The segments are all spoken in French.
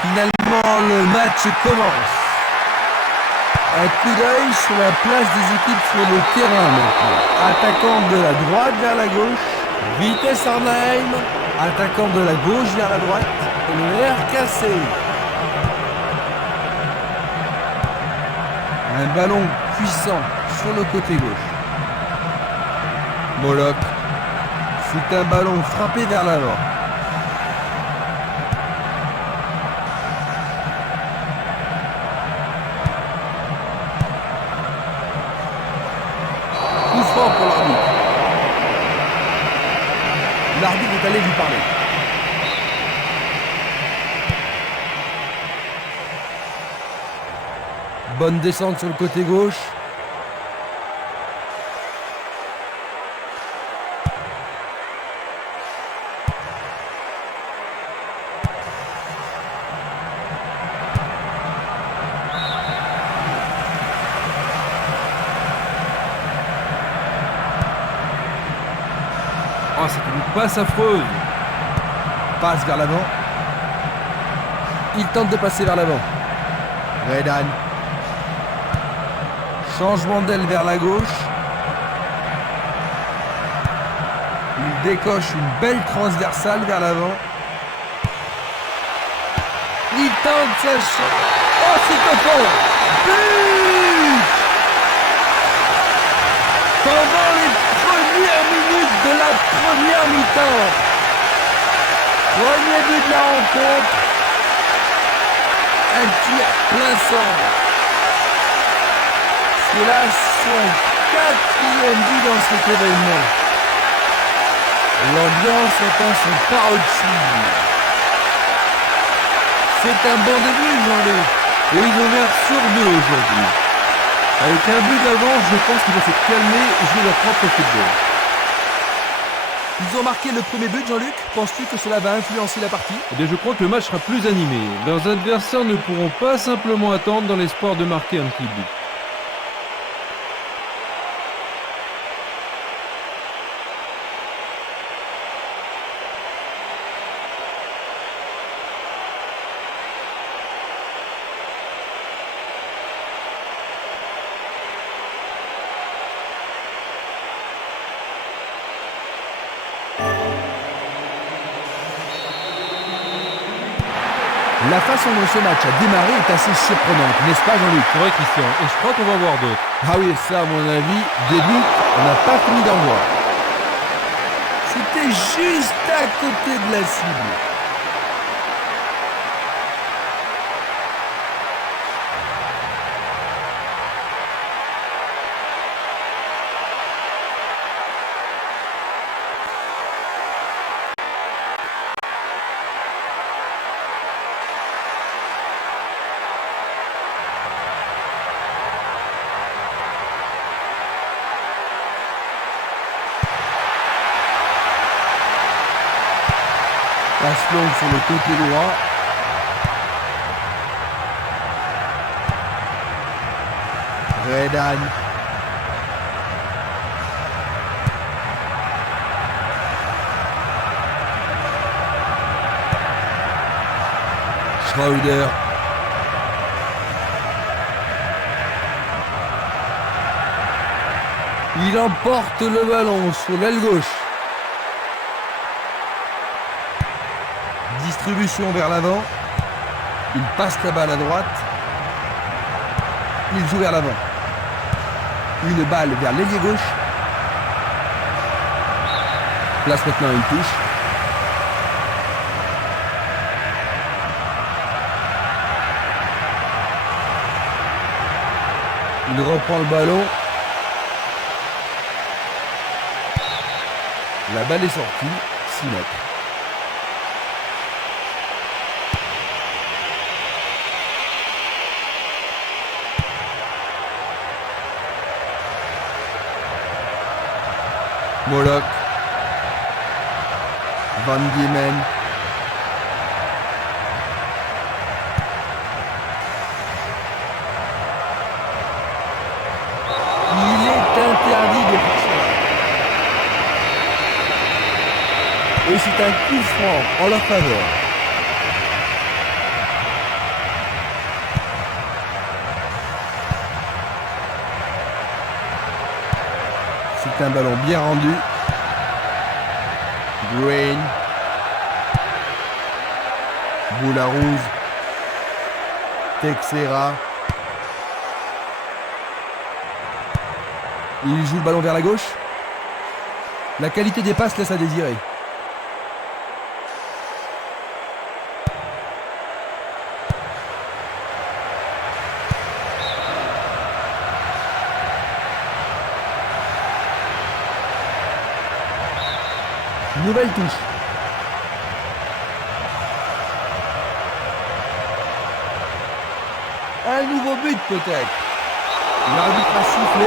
Finalement, le match commence. Un coup d'œil sur la place des équipes sur le terrain maintenant. Attaquant de la droite vers la gauche, Vitesse Arnhem. Attaquant de la gauche vers la droite, le RKC. Un ballon puissant sur le côté gauche. Moloch. C'est un ballon frappé vers l'avant. Coup franc pour l'arbitre. L'arbitre est allé lui parler. Bonne descente sur le côté gauche. Oh, c'est une passe affreuse. Passe vers l'avant. Il tente de passer vers l'avant. Redan. Changement d'aile vers la gauche. Il décoche une belle transversale vers l'avant. Il tente sa chance. Oh, c'est au fond. But! Pendant les premières minutes de la première mi-temps. Premier but de la rencontre. Un tir plein centre. C'est là son 4e but dans cet événement. L'ambiance atteint son paroxysme. C'est un bon début, Jean-Luc. Et ils ont l'air sur deux aujourd'hui. Avec un but d'avance, je pense qu'ils vont se calmer et jouer leur propre football. Ils ont marqué le premier but, Jean-Luc. Penses-tu que cela va influencer la partie? Eh bien, je crois que le match sera plus animé. Leurs adversaires ne pourront pas simplement attendre dans l'espoir de marquer un petit but. La façon dont ce match a démarré est assez surprenante, n'est-ce pas, Jean-Luc? C'est vrai, Christian, et je crois qu'on va voir d'autres. Ah oui, ça, à mon avis, des buts, on n'a pas fini d'en voir. C'était juste à côté de la cible. Passe longue sur le côté droit. Redan. Schreuder. Il emporte le ballon sur l'aile gauche. Distribution vers l'avant. Il passe la balle à droite. Il joue vers l'avant. Une balle vers l'ailier gauche. Place maintenant une touche. Il reprend le ballon. La balle est sortie. 6 mètres. Moloch. Van Diemen. Il est interdit de faire cela. Et c'est un coup franc en leur faveur. C'est un ballon bien rendu. Green. Boularus. Texera. Il joue le ballon vers la gauche. La qualité des passes laisse à désirer. Nouvelle touche. Un nouveau but peut-être. L'arbitre a sifflé.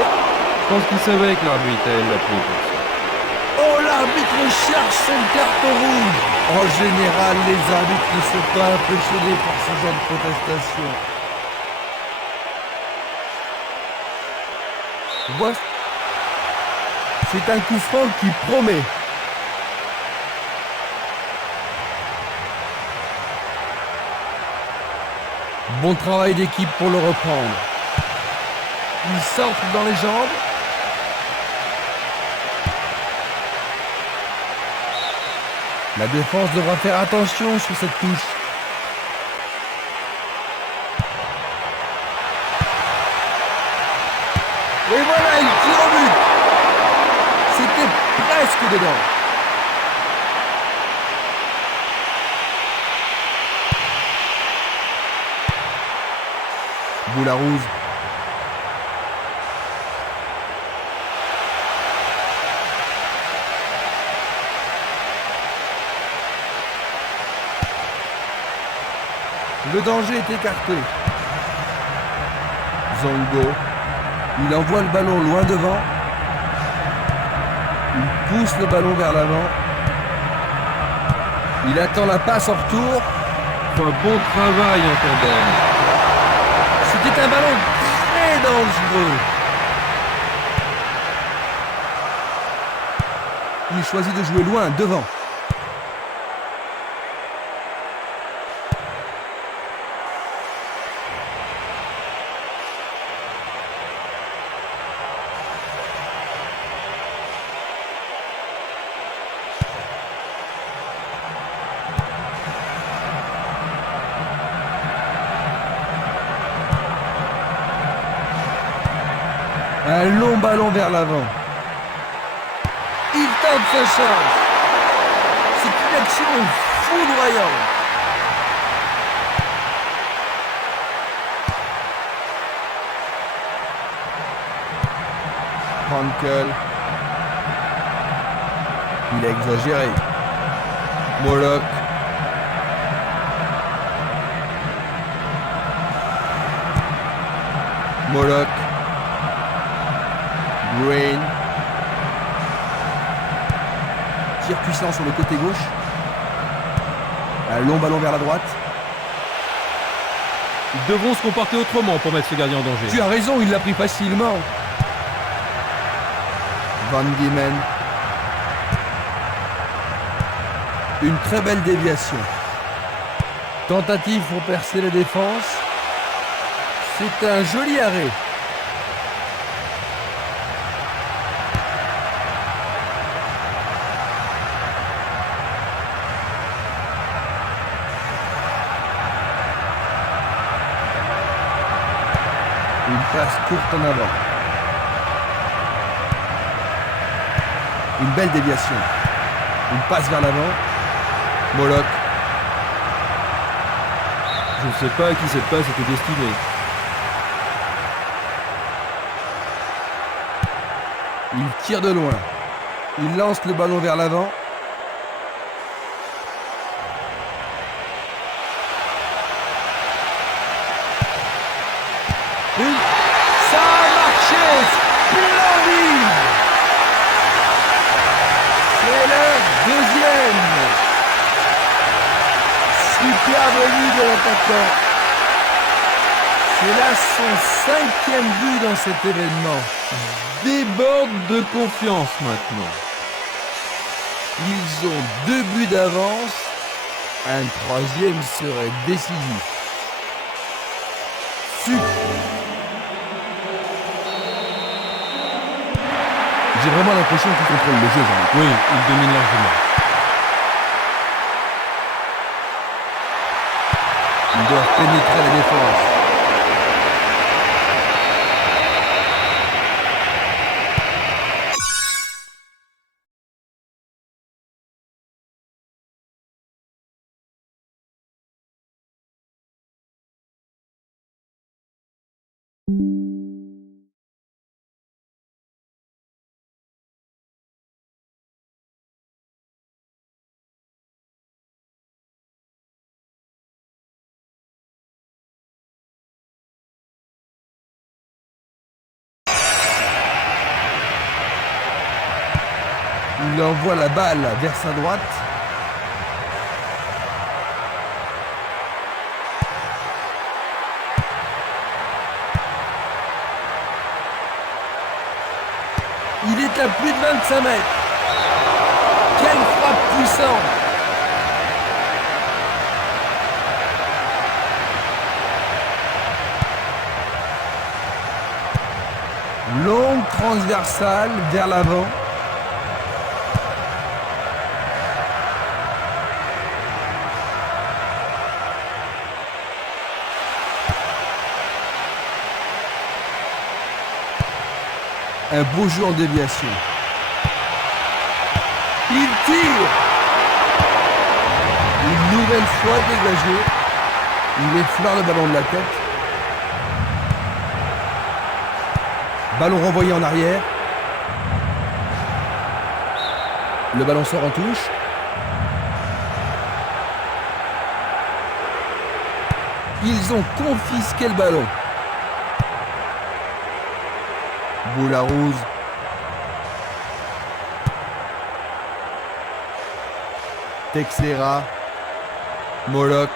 Je pense qu'il savait que l'arbitre allait l'appeler pour ça. Oh, l'arbitre cherche son carton rouge. En général, les arbitres ne sont pas impressionnés par ce genre de protestation. Voici. C'est un coup franc qui promet. Bon travail d'équipe pour le reprendre. Il centre dans les jambes. La défense devra faire attention sur cette touche. Et voilà, il tire au but. C'était presque dedans. Boularus. Le danger est écarté. Zongo. Il envoie le ballon loin devant. Il pousse le ballon vers l'avant. Il attend la passe en retour. Un bon travail en tandem. C'était un ballon très dangereux. Il choisit de jouer loin, devant. Un long ballon vers l'avant. Il tente sa chance. C'est une action foudroyante. Frankel. Il a exagéré. Moloch. Moloch. Green. Tir puissant sur le côté gauche. Un long ballon vers la droite. Ils devront se comporter autrement pour mettre ce gardien en danger. Tu as raison, il l'a pris facilement. Van Diemen. Une très belle déviation. Tentative pour percer la défense. C'est un joli arrêt. Une passe courte en avant. Une belle déviation. Une passe vers l'avant. Moloch. Je ne sais pas à qui cette passe était destinée. Il tire de loin. Il lance le ballon vers l'avant. Ça a marché! Splendide! C'est le deuxième! Superbe but de l'attaquant. C'est là son 5e but dans cet événement. Déborde de confiance maintenant. Ils ont 2 buts d'avance. Un troisième serait décisif. J'ai vraiment l'impression qu'il contrôle le jeu, Jean-Luc. Oui, il domine largement. Ils doivent pénétrer la défense. Il envoie la balle vers sa droite. Il est à plus de 25 mètres. Quelle frappe puissante! Longue transversale vers l'avant. Un beau jeu en déviation. Il tire. Une nouvelle fois dégagé. Il effleure le ballon de la tête. Ballon renvoyé en arrière. Le ballon sort en touche. Ils ont confisqué le ballon. Boularose. Texera. Moloch.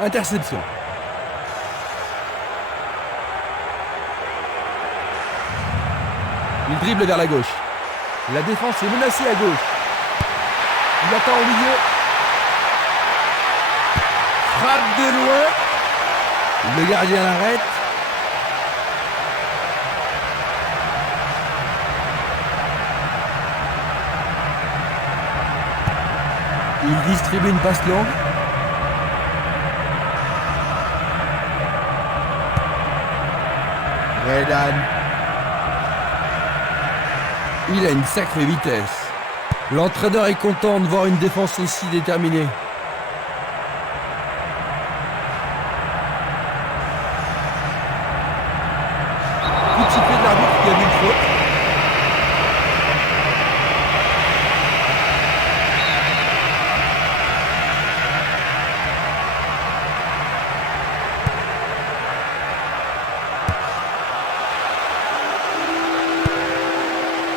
Interception. Il dribble vers la gauche. La défense est menacée à gauche. Il attend au milieu. Frappe de loin. Le gardien l'arrête. Il distribue une passe longue. Redan. Il a une sacrée vitesse. L'entraîneur est content de voir une défense aussi déterminée. Coup de sifflet de l'arbitre qui a vu une faute.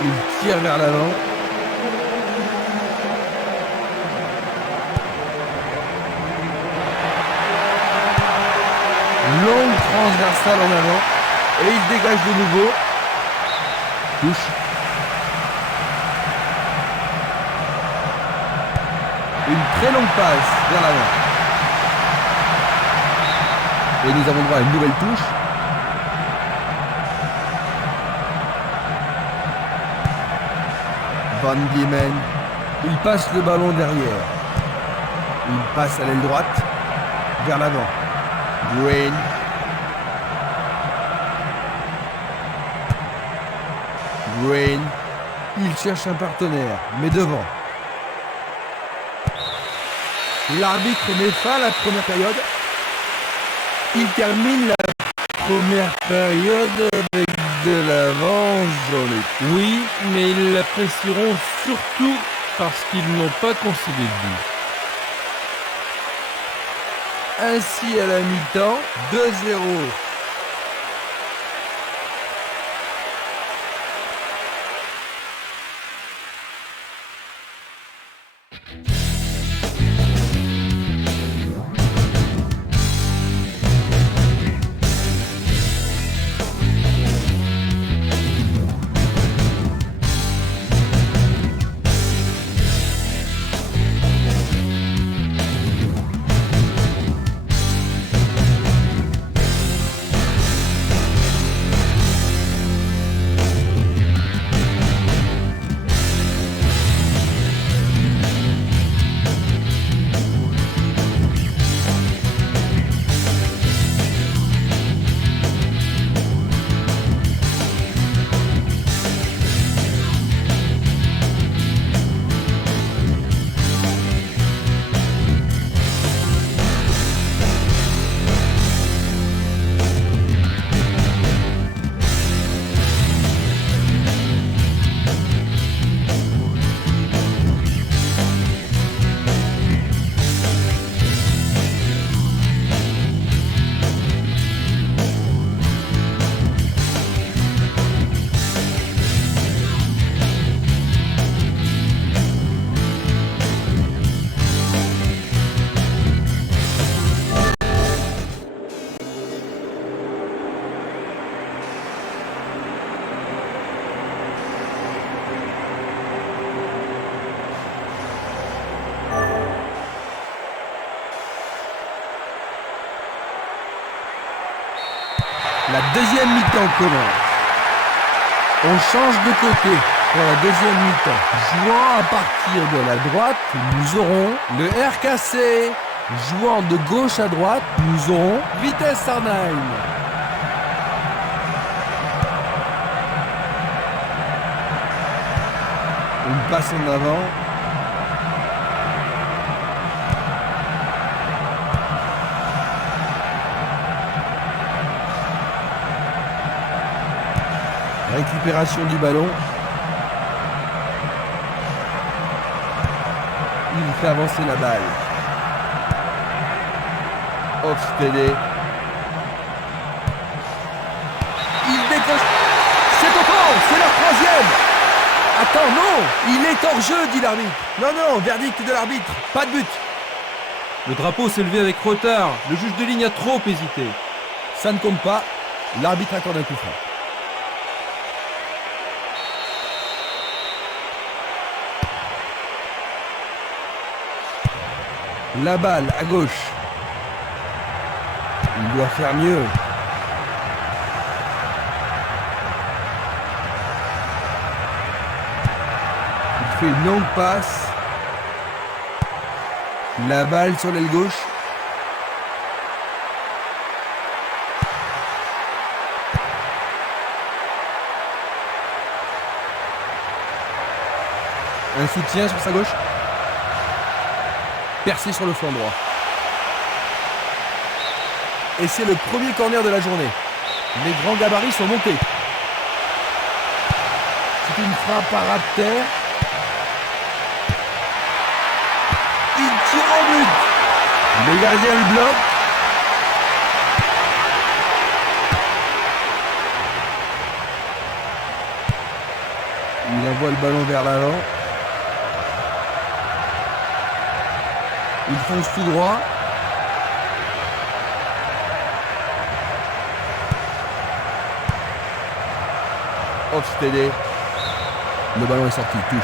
Il tire vers l'avant. Longue transversale en avant. Et il dégage de nouveau. Touche. Une très longue passe vers l'avant. Et nous avons droit à une nouvelle touche. Van Diemen. Il passe le ballon derrière. Il passe à l'aile droite. Vers l'avant. Green. Green. Il cherche un partenaire, mais devant. L'arbitre met fin à la première période. Il termine la première période avec de l'avance, Jean-Luc. Oui, mais ils l'apprécieront surtout parce qu'ils n'ont pas concédé de but. Ainsi à la mi-temps, 2-0. La deuxième mi-temps commence. On change de côté pour la deuxième mi-temps. Jouant à partir de la droite, nous aurons le RKC. Jouant de gauche à droite, nous aurons Vitesse Arnhem. On passe en avant. Récupération du ballon. Il fait avancer la balle. Hofstede. Il décoche. C'est au fond, c'est leur troisième. Attends, non, il est hors jeu, dit l'arbitre. Non, verdict de l'arbitre, pas de but. Le drapeau s'est levé avec retard. Le juge de ligne a trop hésité. Ça ne compte pas. L'arbitre accorde un coup franc. La balle à gauche. Il doit faire mieux. Il fait une longue passe. La balle sur l'aile gauche. Un soutien sur sa gauche. Percé sur le flanc droit. Et c'est le premier corner de la journée. Les grands gabarits sont montés. C'est une frappe à ras de terre. Il tire au but. Le gardien le bloque. Il envoie le ballon vers l'avant. Il fonce tout droit. Hofstede. Le ballon est sorti, touche.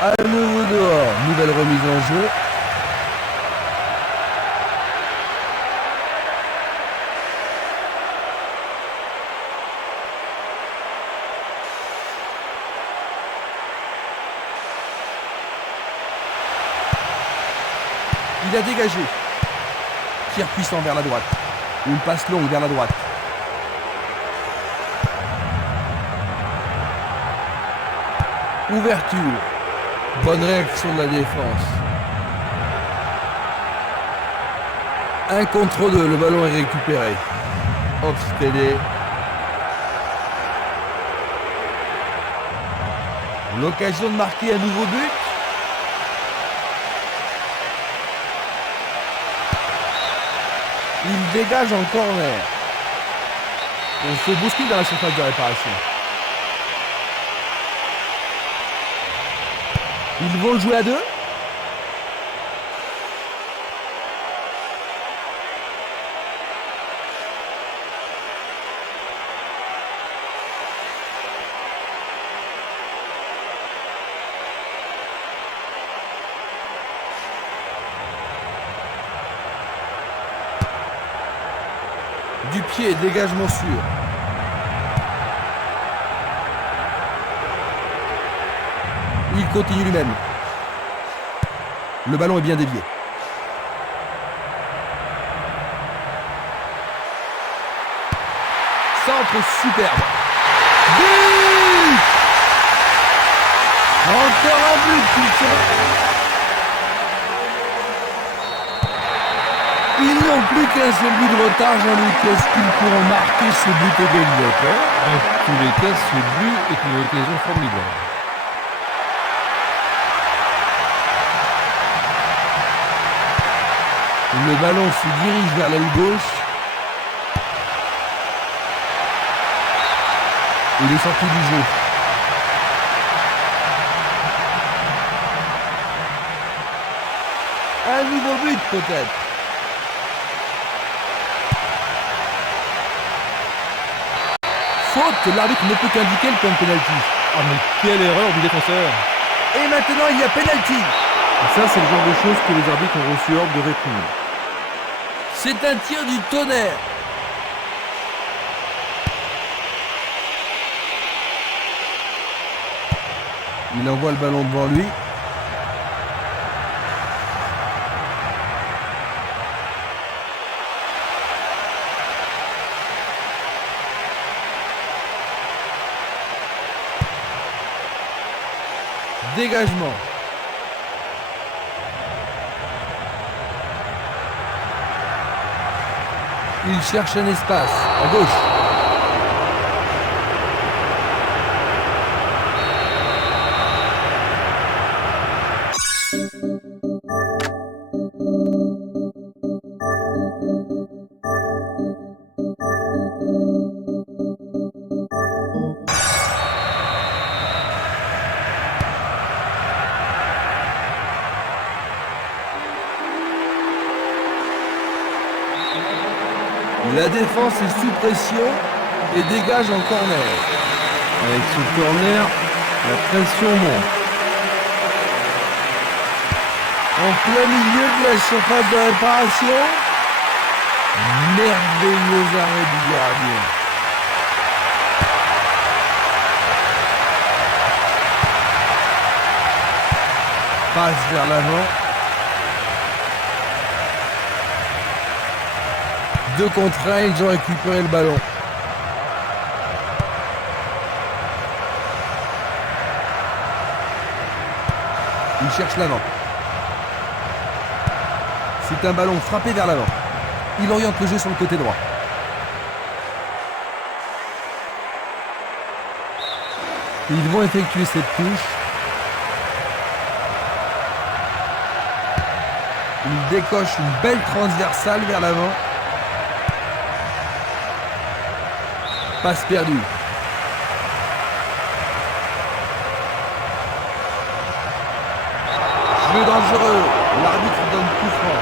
À nouveau dehors, nouvelle remise en jeu. Il a dégagé. Tir puissant vers la droite. Une passe longue vers la droite. Ouverture. Bonne réaction de la défense. 1 contre 2, le ballon est récupéré. Hofstede. L'occasion de marquer un nouveau but. Il dégage en corner. On se bouscule dans la surface de réparation. Ils vont le jouer à deux. Du pied, dégagement sûr. Il continue lui-même. Le ballon est bien dévié. Centre superbe. But! Encore un but qu'il tire. Ils n'ont plus qu'un seul but de retard, Jean-Luc. Est-ce qu'ils pourront marquer ce but égalisateur? En tous les cas, ce but est une occasion formidable. Le ballon se dirige vers l'aile gauche. Il est sorti du jeu. Un nouveau but peut-être. faute que l'arbitre ne peut qu'indiquer le point de pénalty. Ah mais quelle erreur du défenseur. Et maintenant, il y a pénalty. Et ça, c'est le genre de choses que les arbitres ont reçu ordre de réprimer. C'est un tir du tonnerre. Il envoie le ballon devant lui. Dégagement. Il cherche un espace à gauche. La défense est sous pression et dégage en corner. Avec ce corner, la pression monte. En plein milieu de la surface de réparation. Merveilleux arrêt du gardien. Passe vers l'avant. 2 contre 1, ils ont récupéré le ballon. Il cherche l'avant. C'est un ballon frappé vers l'avant. Il oriente le jeu sur le côté droit. Ils vont effectuer cette touche. Il décoche une belle transversale vers l'avant. Passe perdue. Jeu dangereux. L'arbitre donne coup franc.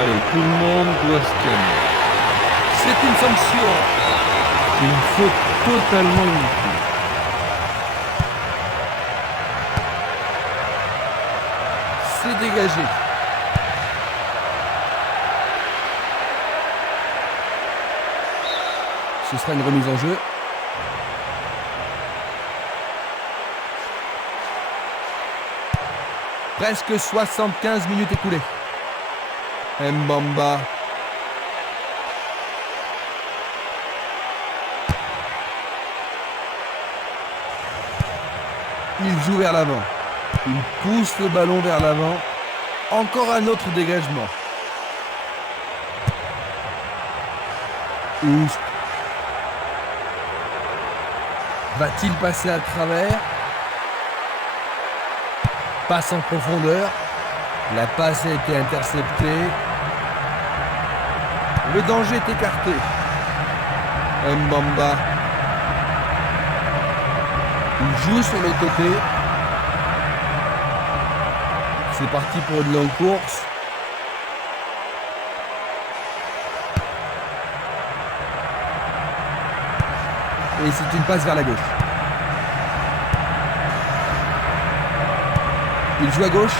Allez, tout le monde doit se calmer. C'est une sanction. Une faute totalement inutile. C'est dégagé. Ce sera une remise en jeu. Presque 75 minutes écoulées. Mbamba. Il joue vers l'avant. Il pousse le ballon vers l'avant. Encore un autre dégagement. Oust. Va-t-il passer à travers? Passe en profondeur. La passe a été interceptée. Le danger est écarté. Mbamba. Il joue sur le côté. C'est parti pour une longue course. Et c'est une passe vers la gauche. Il joue à gauche.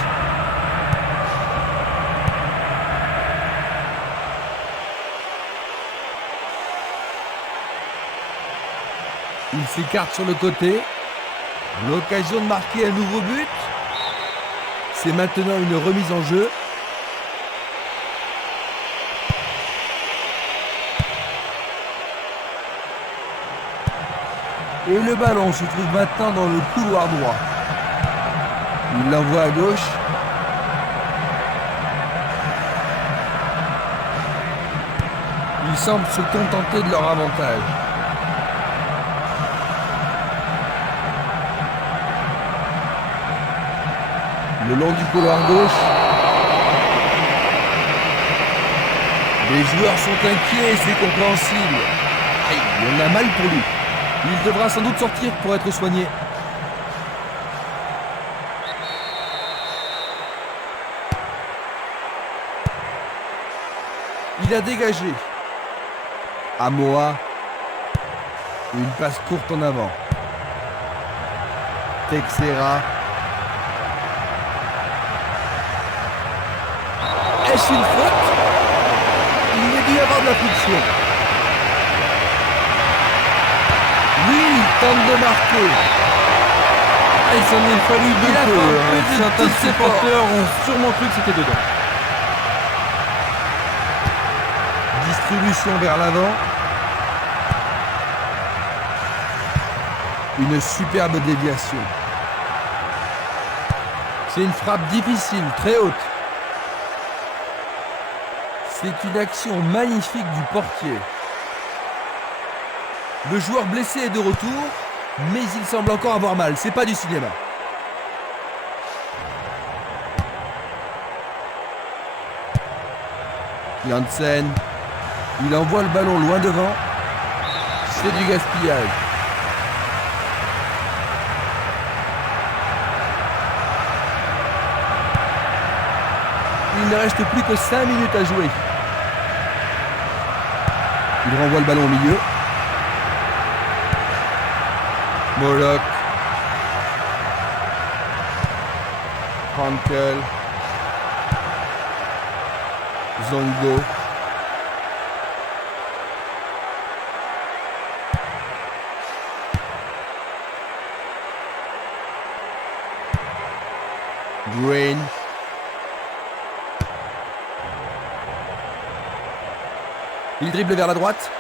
Il s'écarte sur le côté. L'occasion de marquer un nouveau but. C'est maintenant une remise en jeu. Et le ballon se trouve maintenant dans le couloir droit. Il l'envoie à gauche. Ils semblent se contenter de leur avantage. Le long du couloir gauche. Les joueurs sont inquiets et c'est compréhensible. Aïe, il en a mal pour lui. Il devra sans doute sortir pour être soigné. Il a dégagé. Amoa. Une passe courte en avant. Texera. Est-ce une faute? Il y a dû y avoir de la friction. Oui, il tente de marquer. Ah, il s'en est fallu Il a deux fait un peu. peu de Certains tout support. supporters ont sûrement cru que c'était dedans. Distribution vers l'avant. Une superbe déviation. C'est une frappe difficile, très haute. C'est une action magnifique du portier. Le joueur blessé est de retour, mais il semble encore avoir mal. C'est pas du cinéma. Janssen, il envoie le ballon loin devant. C'est du gaspillage. Il ne reste plus que 5 minutes à jouer. Il renvoie le ballon au milieu. Moloch. Frankel. Zongo. Green. Il dribble vers la droite.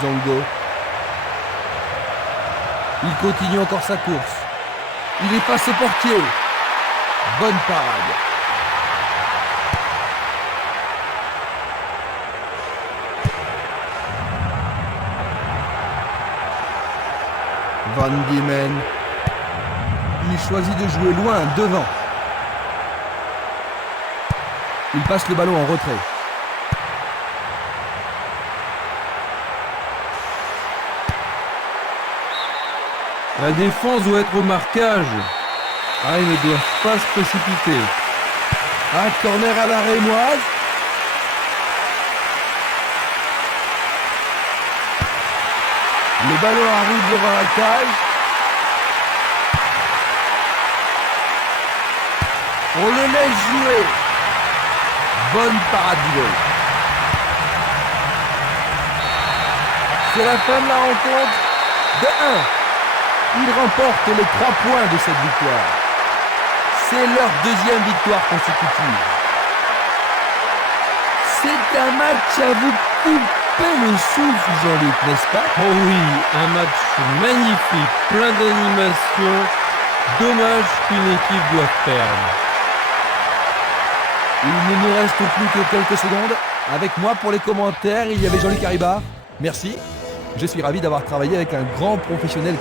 Zongo. Il continue encore sa course. Il est face au portier. Bonne parade. Van Diemen. Il choisit de jouer loin, devant. Il passe le ballon en retrait. La défense doit être au marquage. Ah, ils ne doivent pas se précipiter. Un corner à la rémoise. Le ballon arrive devant la cage. On le laisse jouer. Bonne parade du goal. C'est la fin de la rencontre. De 1. Ils remportent les 3 points de cette victoire. C'est leur deuxième victoire consécutive. C'est un match à vous couper le souffle, Jean-Luc, n'est-ce pas? Oh oui, un match magnifique, plein d'animation. Dommage qu'une équipe doive perdre. Il ne nous reste plus que quelques secondes. Avec moi pour les commentaires, il y avait Jean-Luc Haribard. Merci. Je suis ravi d'avoir travaillé avec un grand professionnel.